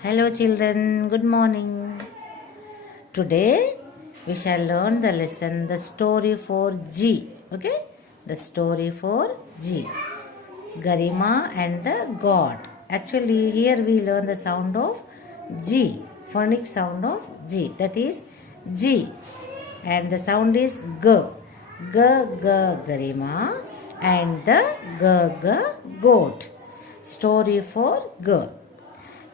Hello children, good morning. Today we shall learn the lesson the story for G. Okay? The story for G. Garima and the God. Actually here we learn the sound of G. Phonic sound of G. That is G. And the sound is G. G, G, Garima and the G, G, goat. Story for G.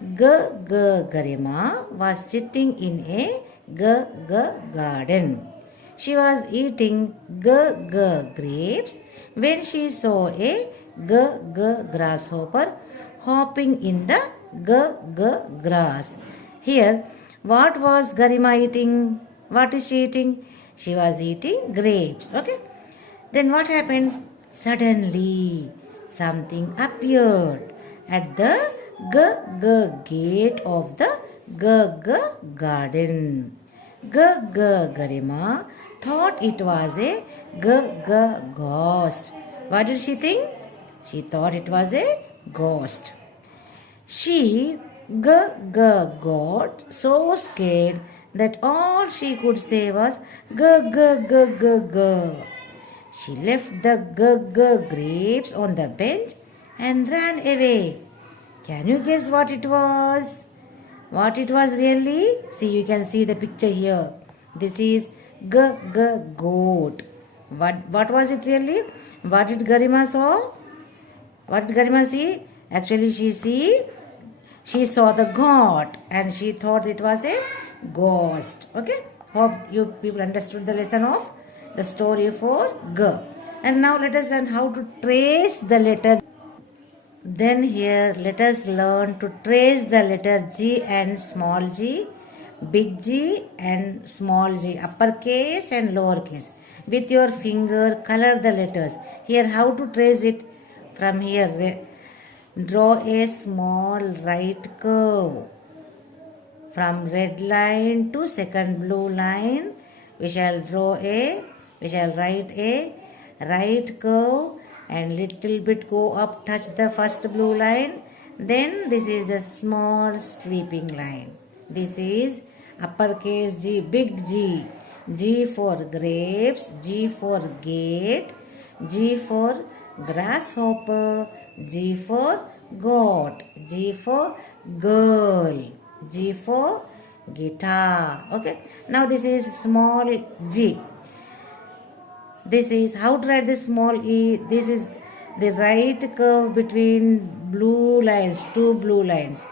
G, G, Garima was sitting in a G, G garden. She was eating G, G grapes when she saw a G, G grasshopper hopping in the G, G grass. Here, what was Garima eating? What is she eating? She was eating grapes. Okay. Then what happened? Suddenly, something appeared at the G, G gate of the G, G garden. G, G Garima thought it was a G, G ghost. What did she think? She thought it was a ghost. She, G, G got so scared that all she could say was G, G, G, G, G. She left the G, G grapes on the bench and ran away. Can you guess what it was? What it was really? See, you can see the picture here. This is G, G goat. What was it really? What did Garima saw? What did Garima see? Actually, she saw the goat and she thought it was a ghost. Okay? Hope you people understood the lesson of the story for G. And now let us learn how to trace the letter. Then here let us learn to trace the letter G and small g, big G and small g, uppercase and lowercase. With your finger color the letters. Here how to trace it? From here draw a small right curve. From red line to second blue line we shall write a right curve and little bit go up, touch the first blue line. Then this is the small sleeping line. This is uppercase G, big G. G for grapes, G for gate, G for grasshopper, G for goat, G for girl, G for guitar. Okay. Now this is small G. This is how to write this small e. This is the right curve between blue lines, two blue lines.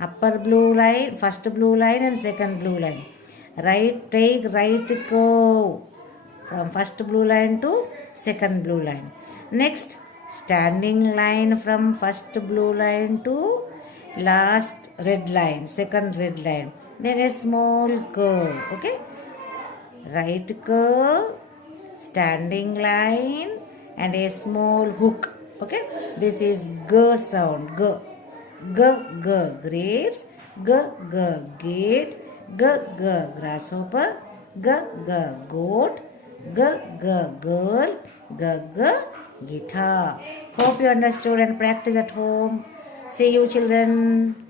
Upper blue line, first blue line and second blue line. Take right curve from first blue line to second blue line. Next, standing line from first blue line to last red line, second red line. Then a small curve. Okay. Right curve, standing line and a small hook. Okay, this is G sound. G, G, G grapes, G, G gate, G, G grasshopper, G, G goat, G, G girl, G, G guitar. Hope you understood and practice at home. See you children.